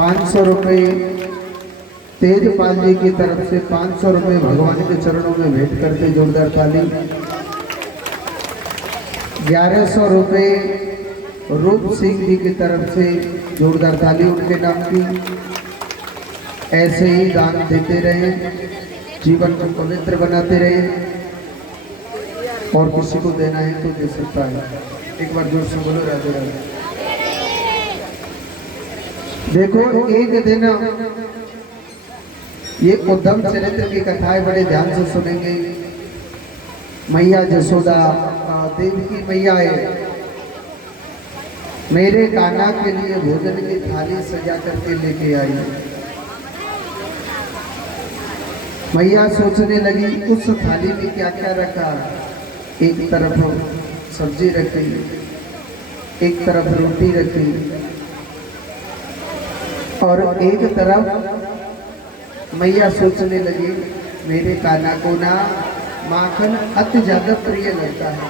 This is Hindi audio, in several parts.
500 रुपये तेजपाल जी की तरफ से 500 रुपये भगवान के चरणों में भेंट करते जोरदार ताली। 1100 रुपये रूप सिंह जी की तरफ से जोरदार ताली उनके नाम की। ऐसे ही दान देते रहे, जीवन को पवित्र बनाते रहे, और किसी को देना है तो दे सकता है। एक बार जोर से बोलो राधे राधे। देखो एक दिन ये उद्धव चरित्र की कथाएं बड़े ध्यान से सुनेंगे। मैया जसोदा देवकी मैया है, मेरे कान्हा के लिए भोजन की थाली सजा करके लेके आई। मैया सोचने लगी उस थाली में क्या क्या रखा। एक तरफ सब्जी रखी, एक तरफ रोटी रखी, और एक तरफ मैया सोचने लगी मेरे कान्हा को ना माखन अति ज्यादा प्रिय लगता है।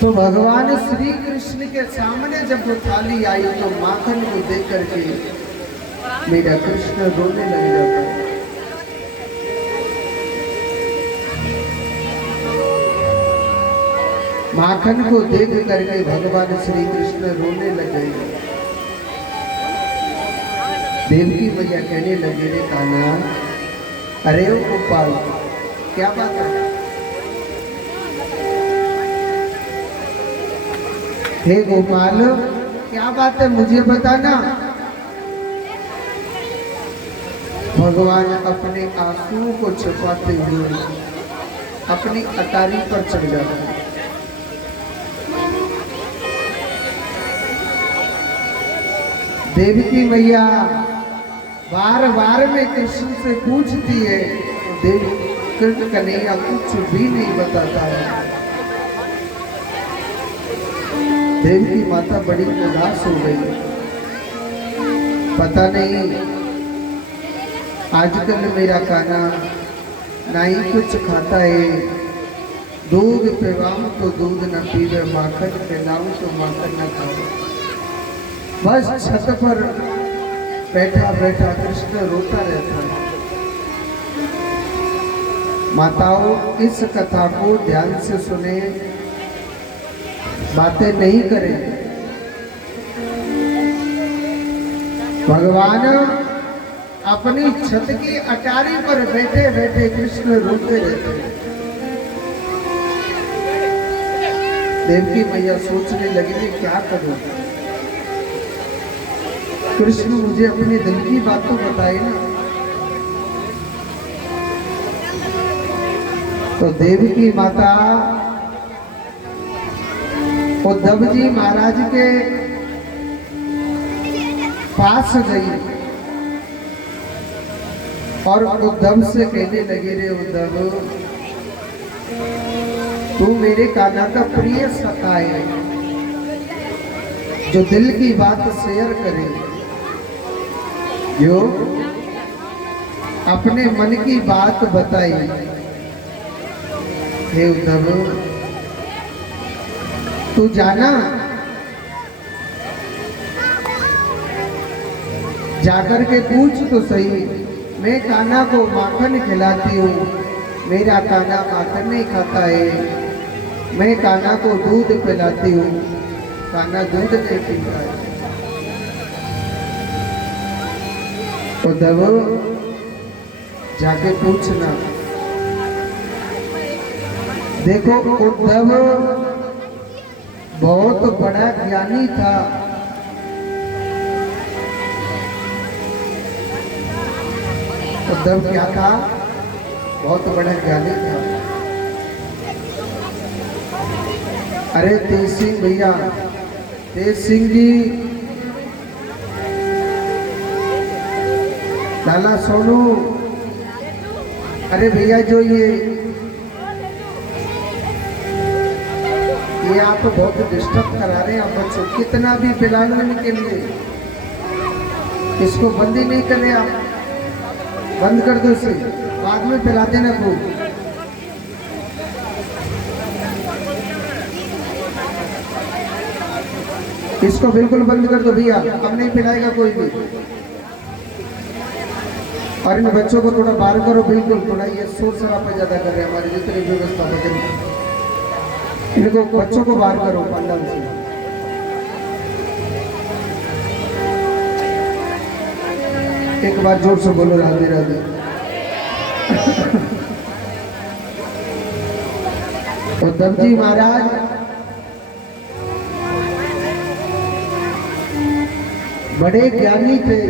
तो भगवान श्री कृष्ण के सामने जब वो थाली आई तो माखन को देख करके मेरा कृष्ण रोने लग जाता है। माखन को देख करके भगवान श्री कृष्ण रोने लगे। देवकी मैया कहने लगे रे कान्हा, अरे ओ गोपाल क्या बात है? हे गोपाल क्या बात है मुझे बताना। भगवान अपने आंसुओं को छुपाते हुए अपनी अटारी पर चढ़ जाते हैं। देवकी मैया बार बार में कृष्ण से पूछती है, देव कृष्ण कन्हैया कुछ भी नहीं बताता है। देवकी माता बड़ी उदास हो गई। पता नहीं आजकल मेरा कान्हा ना ही कुछ खाता है। दूध पिलाऊं तो दूध न पीवे, माखन पिलाऊं तो माखन न खावे। बस छत पर बैठा बैठा कृष्ण रोता रहता है। माताओं इस कथा को ध्यान से सुने, बातें नहीं करें। भगवान अपनी छत की अटारी पर बैठे बैठे कृष्ण रोते रहते हैं। देवकी मैया सोचने लगी क्या करूं, कृष्ण मुझे अपने दिल की बात तो बताए ना। तो देवकी माता उद्धव जी महाराज के पास गई और उद्धव से कहने लगे रे उद्धव, तू मेरे कान्हा का प्रिय सखा है जो दिल की बात शेयर करे, जो अपने मन की बात बताई। हे उद्धव तू जाना, जाकर के पूछ तो सही, मैं कान्हा को माखन खिलाती हूँ, मेरा कान्हा माखन नहीं खाता है। मैं कान्हा को दूध पिलाती हूँ, कान्हा दूध नहीं पीता है। उद्धव जाके पूछना। देखो उद्धव बहुत बड़ा ज्ञानी था। उद्धव क्या था? बहुत बड़ा ज्ञानी था। अरे तेज सिंह भैया, तेज सिंह जी, लाला सोनू, अरे भैया जो ये आप तो बहुत डिस्टर्ब करा रहे हैं आप बच्चों। कितना भी पिला लो इनके लिए, इसको बंद ही नहीं करें आप, बंद कर दो इसे, बाद में पिला देना खूब। इसको बिल्कुल बंद कर दो भैया, अब नहीं पिलाएगा कोई भी। और इन बच्चों को थोड़ा बाहर करो, बिल्कुल थोड़ा ये शोर शराबा ज्यादा कर रहे हैं हमारे जितने व्यवस्थापक हैं, इनको बच्चों को बाहर करो पंडाल से। एक बार जोर से बोलो राधे राधे। उद्धव जी महाराज बड़े ज्ञानी थे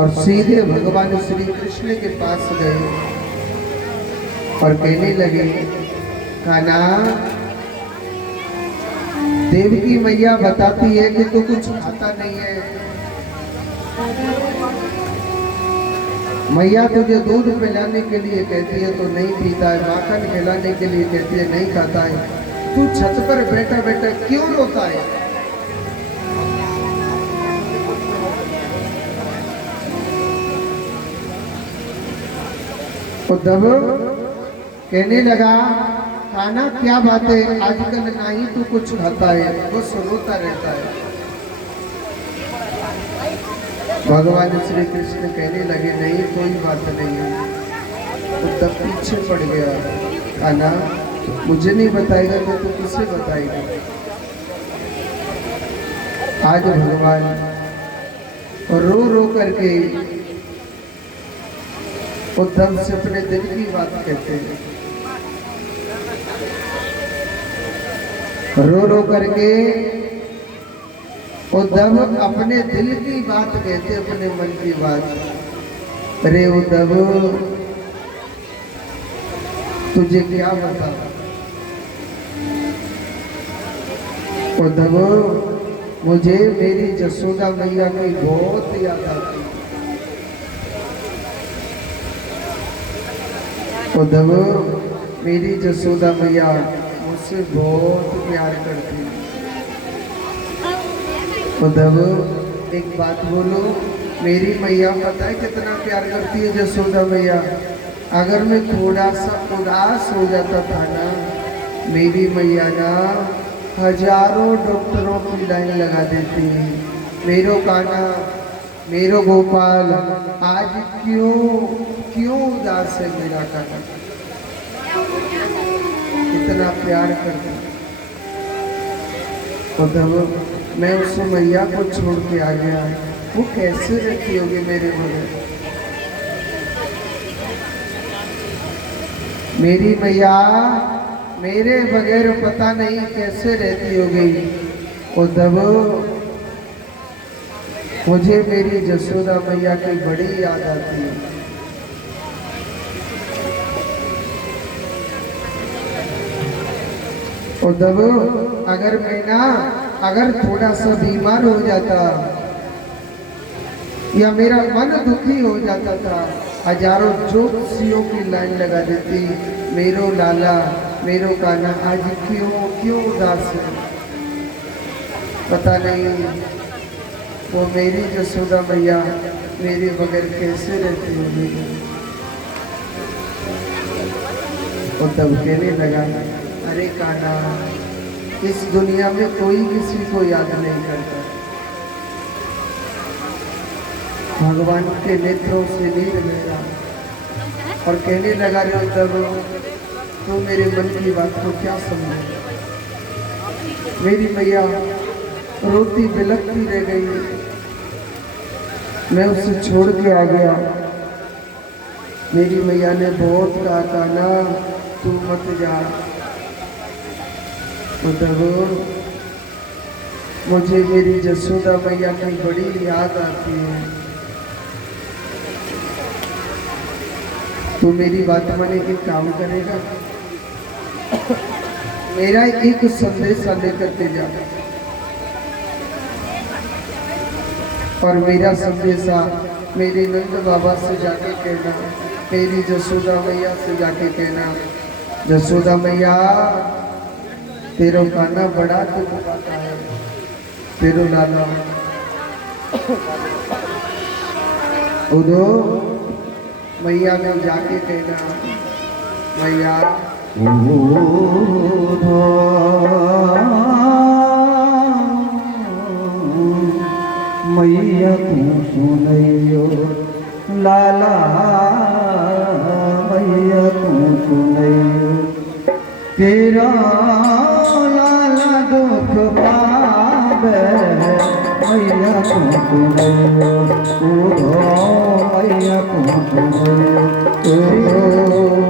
और सीधे भगवान श्री कृष्ण के पास गए और कहने लगे, कान्हा, देवकी मैया बताती है कि तू कुछ खाता नहीं है। मैया तुझे दूध पिलाने के लिए कहती है तो नहीं पीता है, माखन खिलाने के लिए कहती है नहीं खाता है, तू छत पर बैठा बैठा क्यों रोता है? उद्धव कहने लगा, कान्हा क्या बात है, आजकल ना ही तू कुछ खाता है, बस रोता रहता है। भगवान श्री कृष्ण कहने लगे, नहीं कोई बात नहीं है। उद्धव पीछे पड़ गया, कान्हा मुझे नहीं बताएगा तो तू किसे बताएगा? आज भगवान रो रो करके उद्धव से अपने दिल की बात कहते हैं, रो रो करके उद्धव अपने दिल की बात कहते, अपने मन की बात। अरे उद्धव, तुझे क्या बता? उद्धव, मुझे मेरी जसोदा मैया की बहुत याद आती। उद्धव, मेरी जसोदा मैया मुझसे बहुत प्यार करती है। उद्धव, एक बात बोलो, मेरी मैया पता है कितना प्यार करती है जसोदा मैया? अगर मैं थोड़ा सा उदास हो जाता था ना, मेरी मैया ना हजारों डॉक्टरों की लाइन लगा देती। मेरो कान्हा, मेरो गोपाल, आज क्यों उदास है मेरा कान्हा? इतना प्यार करती। उद्धव, मैं उस मैया को छोड़ के आ गया, वो कैसे रहती होगी मेरे बगैर? मेरी मैया मेरे बगैर पता नहीं कैसे रहती होगी। उद्धव, मुझे मेरी जसोदा मैया की बड़ी याद आती है। उद्धव, अगर थोड़ा सा बीमार हो जाता या मेरा मन दुखी हो जाता था, हजारों ज्योतिषियों की लाइन लगा देती, मेरो लाला, मेरो कान्हा आज क्यों उदास है? पता नहीं वो मेरी जसोदा मैया मेरे बगैर कैसे रहती होगी। उद्धव कहने लगा, अरे कान्हा, इस दुनिया में कोई किसी को याद नहीं करता। भगवान के नेत्रों से नीर मेरा। और कहने लगा, रे उद्धव, तो मेरे मन की बात को क्या समझे? मेरी मैया रोती बिलखती रह गई, मैं उसे छोड़ के आ गया। मेरी मैया ने बहुत कहा, कान्हा तू मत जा। उद्धव, मुझे मेरी जसोदा मैया की बड़ी याद आती है। तू मेरी बात माने एक काम करेगा? मेरा एक संदेश लेकर के जा, और मेरा संदेशा मेरे नंद बाबा से जाके कहना, मेरी जसोदा मैया से जाके कहना, जसोदा मैया, तेरा कान्हा बड़ा दुख पाता है, तेरो लाला। उदो मैया में जाके कहना, मैया कुंकुमयो उधो मैया कुंकुमयो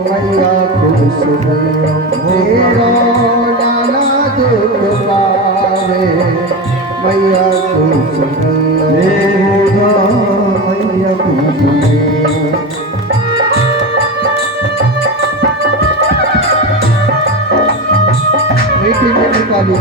मैया कुसुमयो मेरो नाना दुख पावे मैया कुसुमयो मैया कुंकुमयो। मीठी मीठी काली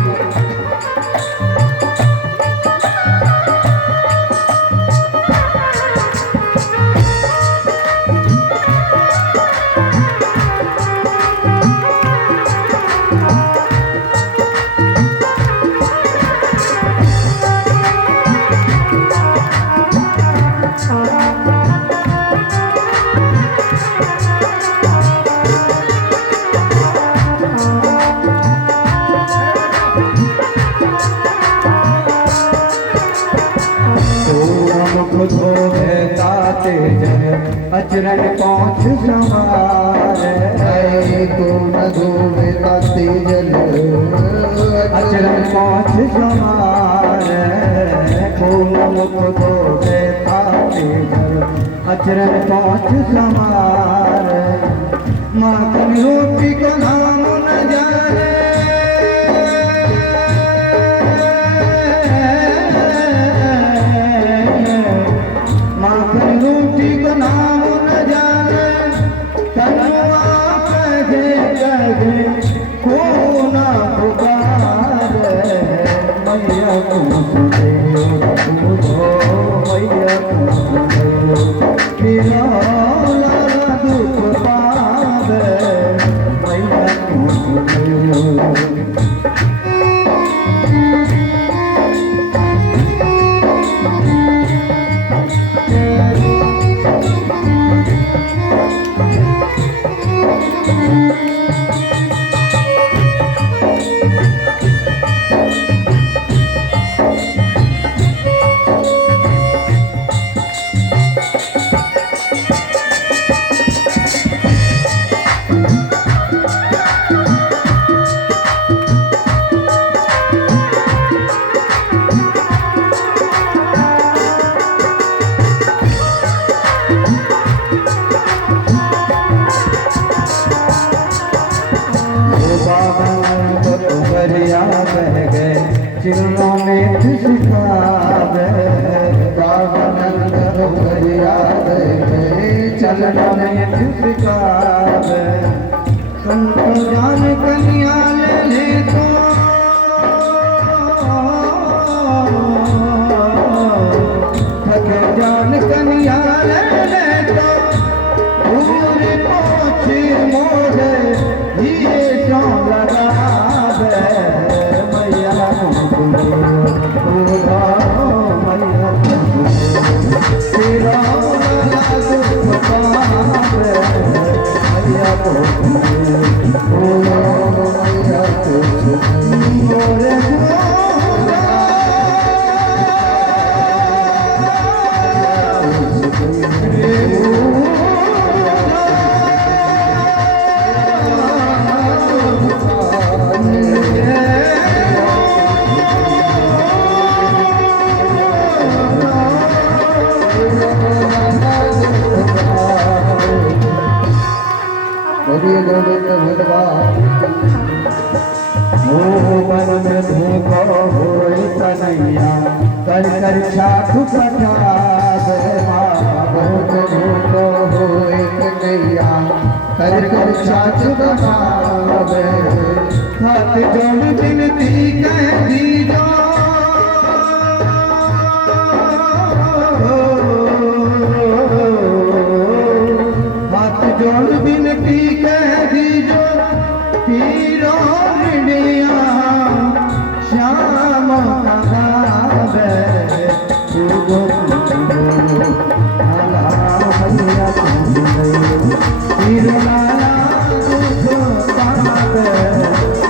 अचरन पहुँच समारे को न धोवे ताते जल अचरन पहुँच समारे मुख धोवे ताते जल अचरन पहुँच समारे माखन रोटी का नाम न जाने माखन रोटी का नाम कोना पुकार मैया कुंकुमयो उधो मैया कुंकुमयो मेरा दुख पावे मैया कुंकुमयो। बह गए चिड़ों में सिखावे बाबनंद भरिया गए चलना में सिखावे संतो जान कन्या ले तो थके जान कन्या ले तो पूरी पहुँची मोड़े ये जो लगा मैया कुंकुमयो मैया कुंकुमयो तेरा दुख पावे मैया कुंकुमयो मैया कुसुमयो गोविंद भगवान मन में धोखा होई कन्हैया कर कर छाठु पठावे बहुत धोखा होए कन्हैया कर कर छाछ बहावे हाथ जोड़ विनती कह दीजो हाथ जोड़ विनती कह दीजो पीरो निडिया श्याम गावे उगो कुंकुमयो आला मैया कुंकुमयो पीरो लाला दुख पावे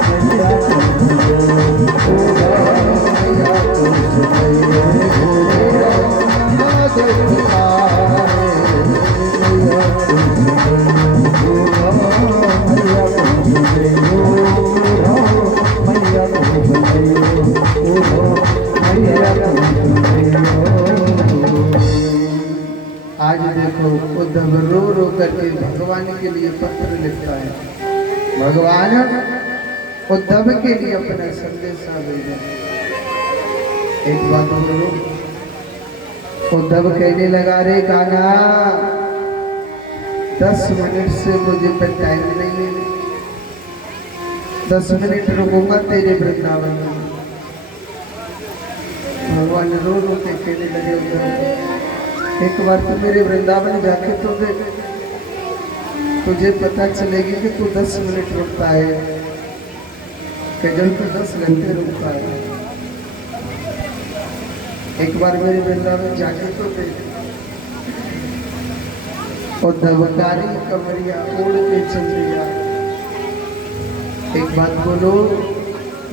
मैया कुंकुमयो उगो भगवान के लिए पत्र लिखता है। भगवान उद्धव के लिए अपना संदेशा भेजा। एक बात बोलो, उद्धव कहने लगा, रे कान्हा 10 मिनट से मुझे पर टाइम नहीं है, 10 मिनट रुकूंगा तेरे वृंदावन में। भगवान रो रो के कहने लगे, उद्धव एक बार तो मेरे वृंदावन जाके तो देख, तुझे पता चलेगी कि तू 10 मिनट रुकता है कि जब तू 10 घंटे रुकता है। एक बार मेरे वृंदावन जाके तो देख। उद्धव कारी कमरिया ओढ़ के चल दिया। एक बात बोलो,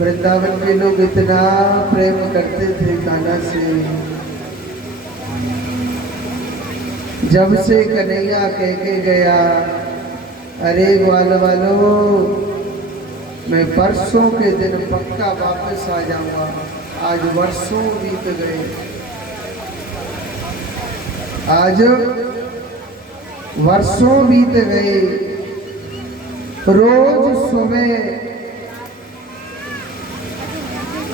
वृंदावन के लोग इतना प्रेम करते थे कान्हा से। जब से कन्हैया कह के गया, अरे ग्वाल वालों मैं परसों के दिन पक्का वापस आ जाऊंगा, आज वर्षों बीत गए। आज वर्षों बीत गए। रोज सुबह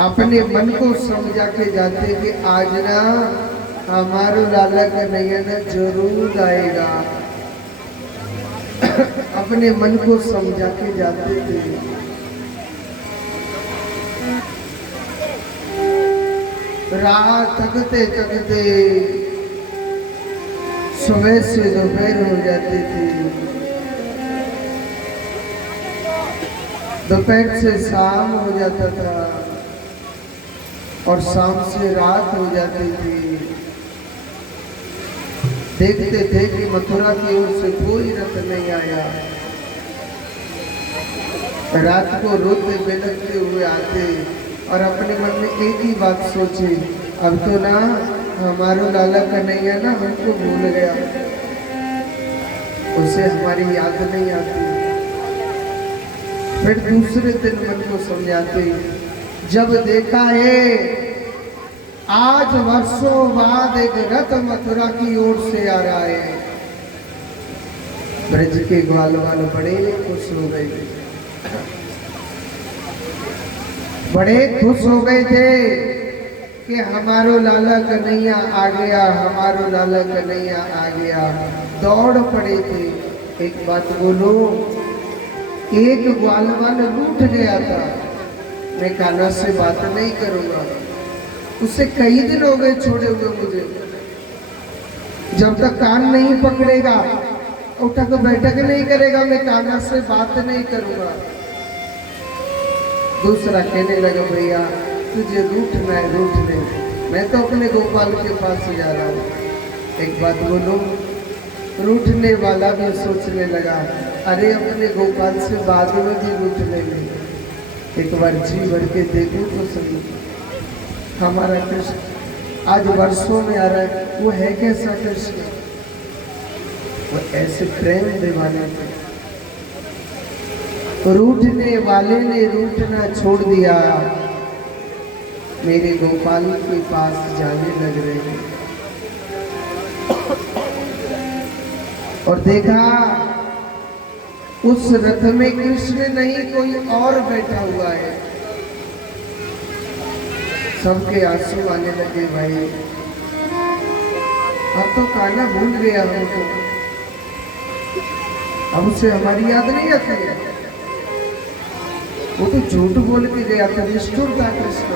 अपने मन को समझा के जाते कि आज ना हमारो लाला कन्हैया ना जरूर आएगा। अपने मन को समझा के जाते थे। रात थकते थकते सुबह से दोपहर हो जाती थी, दोपहर से शाम हो जाता था और शाम से रात हो जाती थी। देखते थे कि मथुरा की ओर से कोई रथ नहीं आया। रात को रोते बिलखते हुए आते और अपने मन में एक ही बात सोचे, अब तो ना हमारा लाला कन्हैया ना हमको भूल गया, उसे हमारी याद नहीं आती। फिर दूसरे दिन मन को समझाते, जब देखा है आज वर्षों बाद एक रथ मथुरा की ओर से आ रहा है। ब्रज के ग्वाल वाल बड़े खुश हो गए, बड़े खुश हो गए थे कि हमारो लाला कन्हैया आ गया, हमारो लाला कन्हैया आ गया। दौड़ पड़े थे। एक बात बोलो, एक ग्वाल वाल रूठ गया था, मैं कान्हा से बात नहीं करूंगा, उससे कई दिन हो गए छोड़े हुए मुझे। जब तक कान नहीं पकड़ेगा, उठक बैठक नहीं करेगा, मैं कान्हा से बात नहीं करूंगा। दूसरा कहने लगा, भैया तुझे रूठना है रूठ ले, मैं तो अपने गोपाल के पास जा रहा हूँ। एक बात बोलो, रूठने वाला भी सोचने लगा, अरे अपने गोपाल से बाद में भी रूठ लेंगे, एक बार जी भर के देखो तो सही हमारा कृष्ण आज वर्षों में आ रहा है। वो है कैसा कृष्ण? वो ऐसे प्रेम दीवाने थे। रूठने वाले ने रूठना छोड़ दिया, मेरे गोपाल के पास जाने लग रहे हैं। और देखा उस रथ में कृष्ण नहीं कोई और बैठा हुआ है। सबके आंसू आने लगे, भाई अब तो कान्हा भूल गया हमको, अब उसे हमारी याद नहीं आती है। वो तो झूठ बोल के गया था, निष्ठुर था कृष्ण।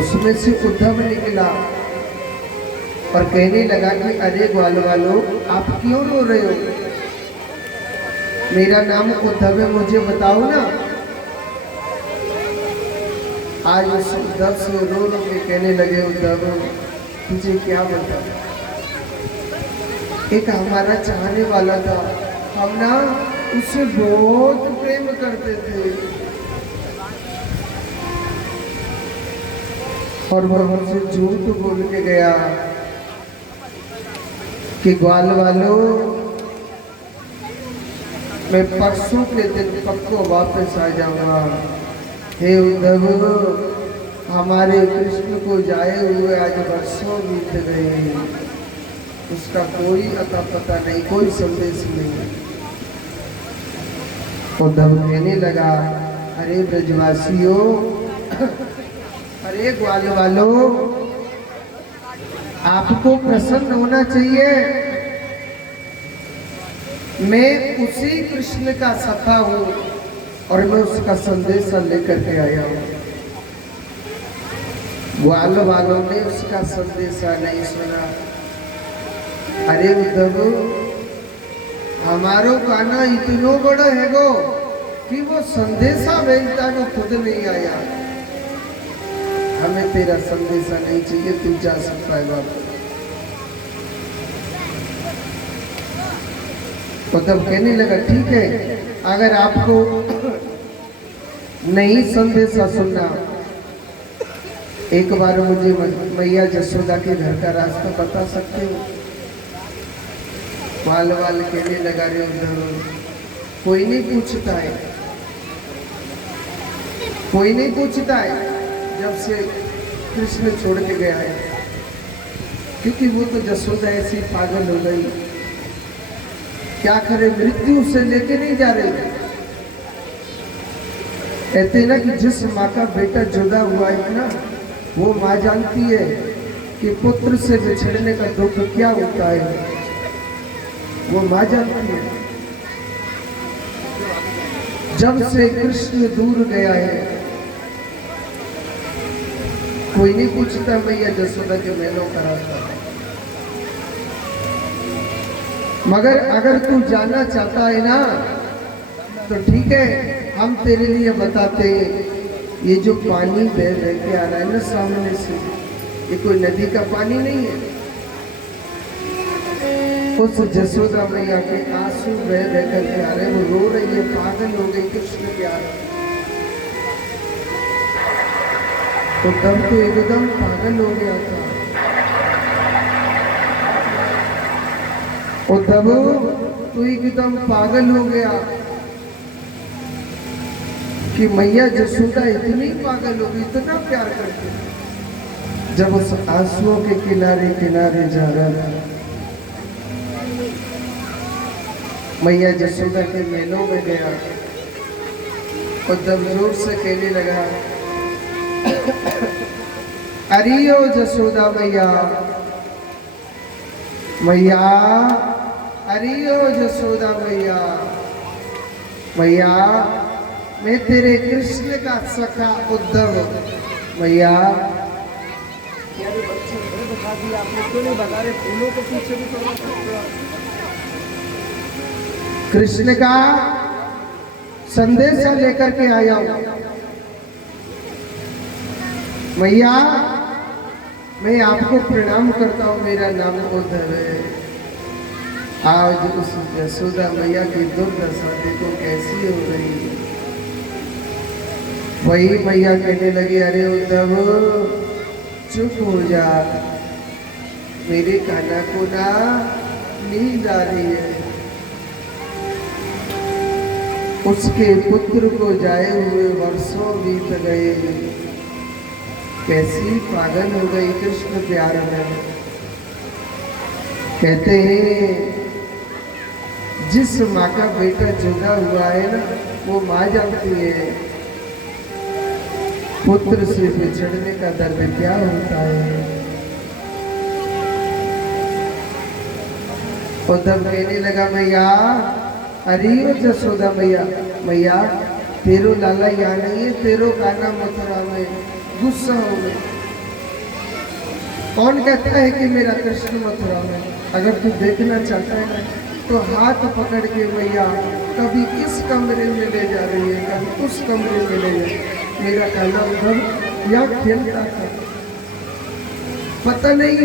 उसमें से उद्धव निकला और कहने लगा कि अरे ग्वाल वालों आप क्यों रो रहे हो? मेरा नाम उद्धव है, मुझे बताओ ना। आज उस उद्धव से रो रो के कहने लगे, उद्धव तुझे क्या बता, एक हमारा चाहने वाला था, हम ना उससे बहुत प्रेम करते थे और वो हमसे झूठ बोल के गया कि ग्वाल वालों मैं परसों के दिन पक्को वापस आ जाऊंगा। हे उद्धव हमारे कृष्ण को जाए हुए आज वर्षों बीत गए, उसका कोई अता पता नहीं, कोई संदेश नहीं। उद्धव कहने लगा, अरे ब्रजवासियों, अरे ग्वाल वालों, आपको प्रसन्न होना चाहिए। मैं उसी कृष्ण का सखा हूं और मैं उसका संदेशा लेकर के आया हूं। ग्वाल वालों ने उसका संदेशा नहीं सुना। अरे उद्धव, हमारो काना इतनो बड़ा है गो कि वो संदेशा भेजता जो खुद नहीं आया। हमें तेरा संदेशा नहीं चाहिए, तू जा सकता है बाबू। उद्धव कहने लगा, ठीक है, अगर आपको नहीं संदेशा सुनना, एक बार मुझे मैया जसोदा के घर का रास्ता बता सकते हो? वाल वाल कहने लगा, रे उद्धव, कोई नहीं पूछता है, कोई नहीं पूछता है जब से कृष्ण छोड़ के गया है, क्योंकि वो तो जसोदा ऐसी पागल हो गई, क्या करे, मृत्यु से लेके नहीं जा रही। कहते ना कि जिस माँ का बेटा जुदा हुआ है ना, वो माँ जानती है कि पुत्र से बिछड़ने का दुख क्या होता है, वो माँ जानती है। जब से कृष्ण दूर गया है, कोई नहीं पूछता मैया जसोदा के मेलों का रास्ता। मगर अगर तू जाना चाहता है ना, तो ठीक है, हम तेरे लिए बताते हैं। ये जो पानी बह बह के आ रहा है ना सामने से, ये कोई नदी का पानी नहीं है। उस जसोदा मैया के आंसू बह बह करके आ रहे, वो रो रही है, पागल हो गई कृष्ण प्यार। तो तब तो एकदम पागल हो गया था। उद्धव, तू एकदम पागल हो गया कि मैया जसोदा इतनी पागल हो गई, इतना प्यार करती। जब उस आंसुओं के किनारे किनारे जा रहा था, मैया जसोदा के मेलों में गया, उद्धव जोर से कहने लगा, अरियो जसोदा मैया, मैया, अरियो जसोदा मैया, मैया, मैं तेरे कृष्ण का सखा उद्धव। मैया, बता दिया आपने, क्यों नहीं बता रहे? फूलों के पीछे भी तो कृष्ण का संदेशा लेकर के आया हूं। मैया, मैं आपको प्रणाम करता हूं, मेरा नाम उद्धव है। आज उस जसोदा मैया की दुर्दशा देखो कैसी हो रही है। वही मैया कहने लगी, अरे उद्धव, चुप हो जा, मेरे कान्हा को ना नींद आ रही है। उसके पुत्र को जाए हुए वर्षों बीत गए, कैसी पागल हो गई कृष्ण प्यार में। कहते हैं जिस माँ का बेटा जुदा हुआ है ना, वो माँ जानती है पुत्र से बिछड़ने का दर्द क्या होता है। उद्धव कहने लगा, मैया, अरे जसोदा मैया, मैया, तेरो लाला यहाँ नहीं है, तेरो कान्हा मथुरा में, गुस्सा हो गए। कौन कहता है कि मेरा कृष्ण मथुरा में? अगर तू देखना चाहता है ना, तो हाथ पकड़ के मैया कभी इस कमरे में ले जा रही है, कभी उस कमरे में ले जा। मेरा कान्हा उद्धव यहाँ खेलता था, पता नहीं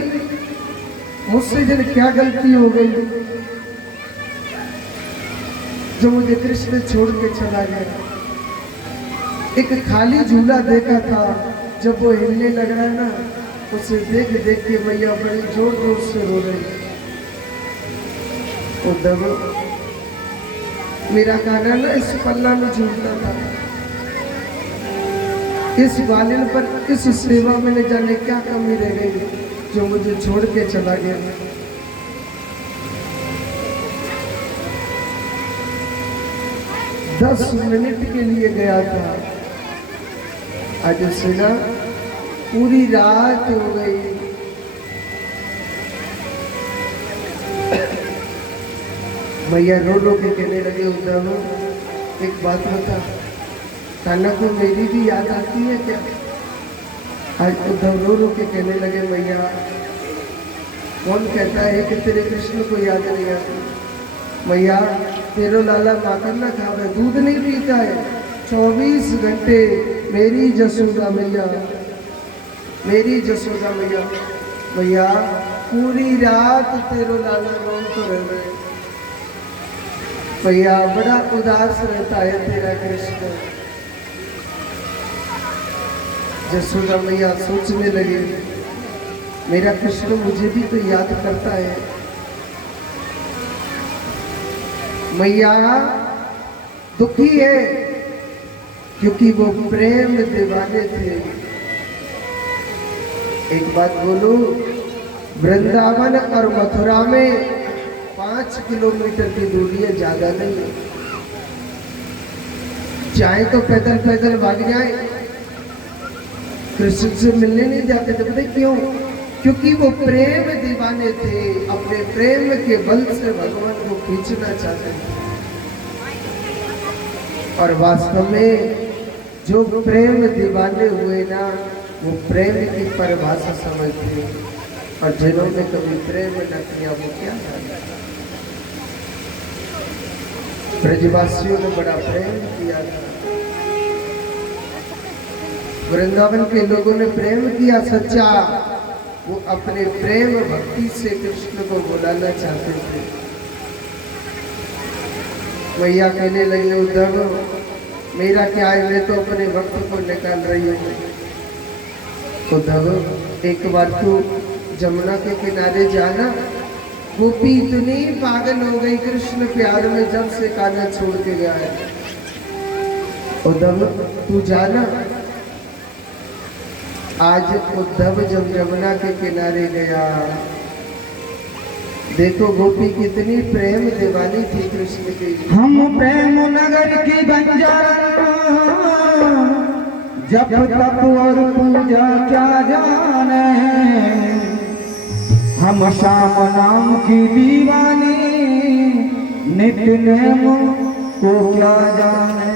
मुझसे जब क्या गलती हो गई जो मुझे कृष्ण छोड़ के चला गया। एक खाली झूला देखा था, जब वो हिलने लग रहा है ना, उसे देख देख के मैया बड़ी जोर जोर से रो रही। उद्धव, मेरा कान्हा ना इस पल्ला में झूलता था, इस बालिन पर, इस सेवा में न जाने क्या कमी रह गई जो मुझे छोड़ के चला गया। 10 मिनट के लिए गया था, आज सुना पूरी रात हो गई। मैया रो रो के कहने लगे, उद्धव एक बात बता, कान्हा को मेरी भी याद आती है क्या? आज उद्धव रो रो के कहने लगे, मैया कौन कहता है कि तेरे कृष्ण को याद नहीं आती? मैया तेरो लाला माखन ना खावे, दूध नहीं पीता है, 24 घंटे मेरी जसोदा मैया, मेरी जसोदा मैया। मैया पूरी रात तेरो लाला रोन तो रह गए। मैया बड़ा उदास रहता है तेरा कृष्ण। जसोदा मैया सोचने लगी, मेरा कृष्ण मुझे भी तो याद करता है। मैया दुखी है क्योंकि वो प्रेम दीवाने थे। एक बात बोलूं, वृंदावन और मथुरा में 5 किलोमीटर की दूरी है, ज्यादा नहीं है। चाहे तो पैदल पैदल भाग जाए, कृष्ण से मिलने नहीं जाते थे। पता क्यों? क्योंकि वो प्रेम दीवाने थे, अपने प्रेम के बल से भगवान को खींचना चाहते थे। और वास्तव में जो प्रेम दीवाने हुए ना, वो प्रेम की परिभाषा समझते हैं, और जिन्होंने कभी प्रेम न किया वो क्या जाने। ब्रजवासियों ने बड़ा प्रेम किया था, वृंदावन के लोगों ने प्रेम किया सच्चा। वो अपने प्रेम भक्ति से कृष्ण को बुलाना चाहते थे। मैया कहने लगी, उद्धव मेरा क्या है, मैं तो अपने वक्त को निकाल रही हूँ। उद्धव एक बार तू जमुना के किनारे जाना, गोपी इतनी पागल हो गई कृष्ण प्यार में जब से कान्हा छोड़ के गया है। उद्धव तू जाना। आज उद्धव जब जमुना के किनारे गया, देखो गोपी कितनी प्रेम दीवानी थी कृष्ण की। हम प्रेम नगर की बंजारा, जप तप और पूजा क्या जाने, हम श्याम नाम की दीवानी, नित्य नेम को क्या जाने।